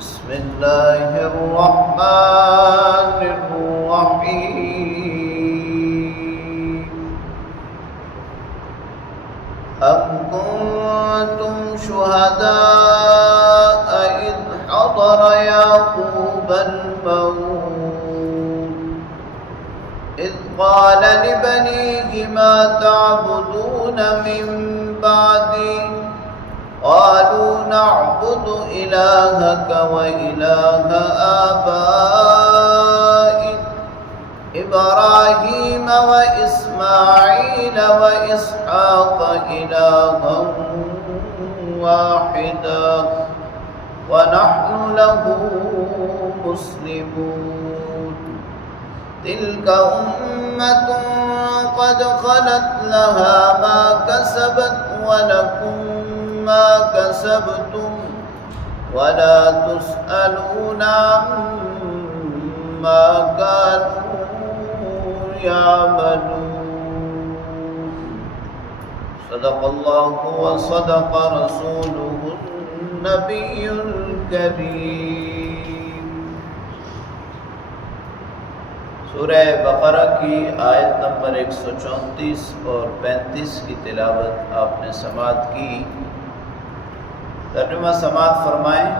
بسم الله الرحمن الرحيم أم كنتم شهداء إذ حضر يعقوب الموت إذ قال لبنيه ما تعبدون من بعدي قالوا نعبد إلهك وإله آبائك إبراهيم وإسماعيل وإسحاق إلها واحدا ونحن له مسلمون تلك أمة قد خلت لها ما كسبت ولكم ما كسبتم ولا تسألون عما كانوا يعملون صدق الله وصدق رسوله النبي الكريم۔ سورہ بقرہ کی آیت نمبر 134 اور 35 کی تلاوت آپ نے سماعت کی۔ ترجمہ سماعت فرمائیں۔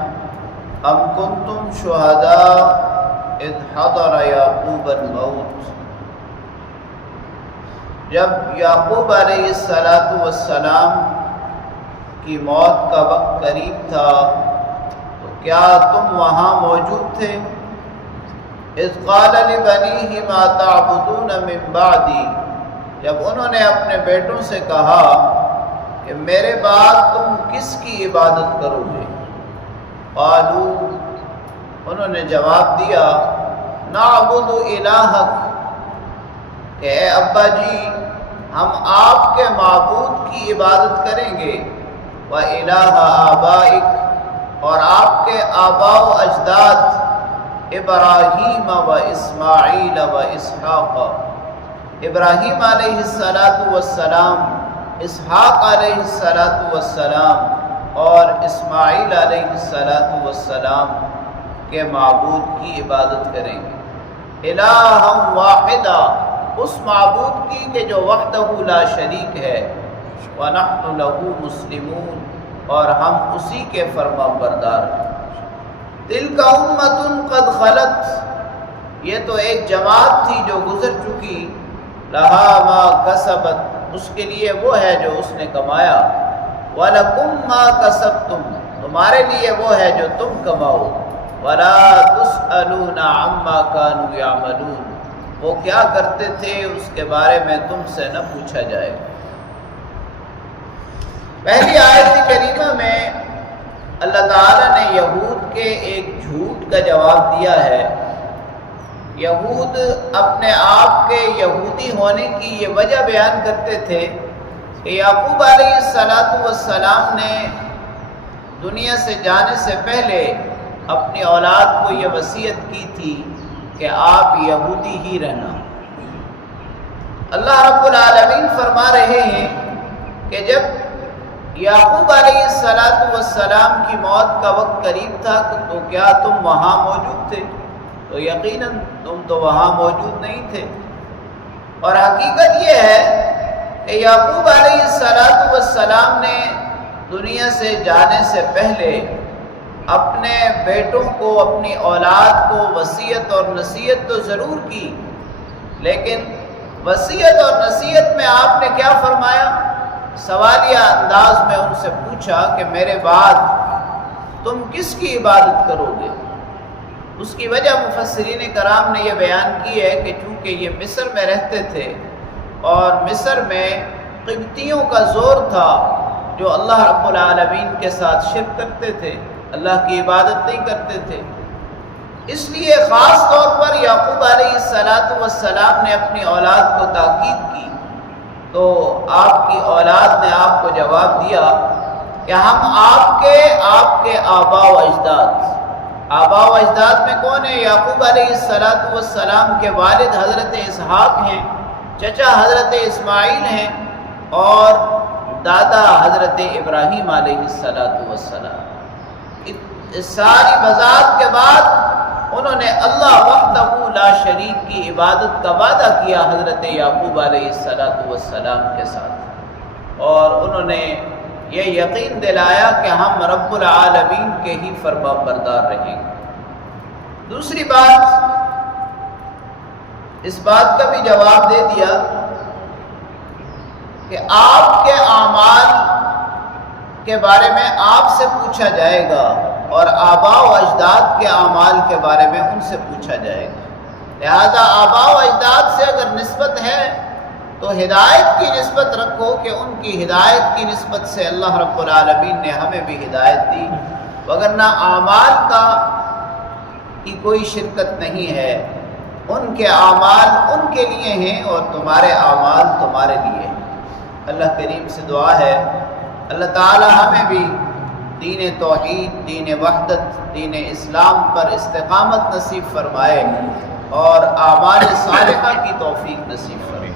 ام کنتم شہداء اذ حضر یعقوب الموت، جب یعقوب علیہ السلام کی موت کا وقت قریب تھا تو کیا تم وہاں موجود تھے؟ اذ قال لبنیہ ما تعبدون من بعدی، جب انہوں نے اپنے بیٹوں سے کہا کہ میرے بعد تم کس کی عبادت کرو گے؟ قالوا، انہوں نے جواب دیا، نعبد الہک، کہ اے ابا جی ہم آپ کے معبود کی عبادت کریں گے، وَإِلَٰهَ آبائک، اور آپ کے آباء و اجداد ابراہیم و اسماعیل و اسحاق، ابراہیم علیہ السلام، اسحاق علیہ السلام اور اسماعیل علیہ السلام کے معبود کی عبادت کریں گے۔ الہا واحدا، اس معبود کی کہ جو وحدہ لا شریک ہے، وَنَحْنُ لَهُ مُسْلِمُونَ، اور ہم اسی کے فرما بردار ہیں۔ تِلْكَ أُمَّةٌ قَدْ خَلَتْ، یہ تو ایک جماعت تھی جو گزر چکی، لَهَا مَا كَسَبَتْ، اس کے لیے وہ ہے جو اس نے کمایا، وَلَكُمْ مَا كَسَبْتُمْ، تمہارے لیے وہ ہے جو تم کماؤ، وَلَا تُسْأَلُونَ عَمَّا كَانُوا يَعْمَلُونَ، وہ کیا کرتے تھے اس کے بارے میں تم سے نہ پوچھا جائے گا۔ پہلی آیت کریمہ میں اللہ تعالیٰ نے یہود کے ایک جھوٹ کا جواب دیا ہے۔ یہود اپنے آپ کے یہودی ہونے کی یہ وجہ بیان کرتے تھے کہ یعقوب علیہ السلام نے دنیا سے جانے سے پہلے اپنی اولاد کو یہ وصیت کی تھی کہ آپ یہودی ہی رہنا۔ اللہ رب العالمین فرما رہے ہیں کہ جب یعقوب علیہ السلام کی موت کا وقت قریب تھا تو کیا تم وہاں موجود تھے؟ تو یقیناً تم تو وہاں موجود نہیں تھے۔ اور حقیقت یہ ہے کہ یعقوب علیہ السلام نے دنیا سے جانے سے پہلے اپنے بیٹوں کو، اپنی اولاد کو وصیت اور نصیحت تو ضرور کی، لیکن وصیت اور نصیحت میں آپ نے کیا فرمایا؟ سوالیہ انداز میں ان سے پوچھا کہ میرے بعد تم کس کی عبادت کرو گے؟ اس کی وجہ مفسرین کرام نے یہ بیان کی ہے کہ چونکہ یہ مصر میں رہتے تھے اور مصر میں قبطیوں کا زور تھا جو اللہ رب العالمین کے ساتھ شرک کرتے تھے، اللہ کی عبادت نہیں کرتے تھے، اس لیے خاص طور پر یعقوب علیہ السلام نے اپنی اولاد کو تاکید کی، تو آپ کی اولاد نے آپ کو جواب دیا کہ ہم آپ کے آباء و اجداد، آباء و اجداد میں کون ہے؟ یعقوب علیہ السلام کے والد حضرت اسحاق ہیں، چچا حضرت اسماعیل ہیں اور دادا حضرت ابراہیم علیہ السلام۔ اس ساری وضاحت کے بعد انہوں نے اللہ وحدہ لا شریک کی عبادت کا وعدہ کیا حضرت یعقوب علیہ السلام کے ساتھ، اور انہوں نے یہ یقین دلایا کہ ہم رب العالمین کے ہی فرما بردار رہیں گے۔ دوسری بات، اس بات کا بھی جواب دے دیا کہ آپ کے اعمال کے بارے میں آپ سے پوچھا جائے گا، اور آباء و اجداد کے اعمال کے بارے میں ان سے پوچھا جائے گا۔ لہذا آباء و اجداد سے اگر نسبت ہے تو ہدایت کی نسبت رکھو کہ ان کی ہدایت کی نسبت سے اللہ رب العالمین نے ہمیں بھی ہدایت دی، وگرنہ اعمال کی کوئی شرکت نہیں ہے۔ ان کے اعمال ان کے لیے ہیں اور تمہارے اعمال تمہارے لیے ہیں۔ اللہ کریم سے دعا ہے اللہ تعالی ہمیں بھی دین توحید، دین وحدت، دین اسلام پر استقامت نصیب فرمائے اور اعمال صالحہ کی توفیق نصیب فرمائے۔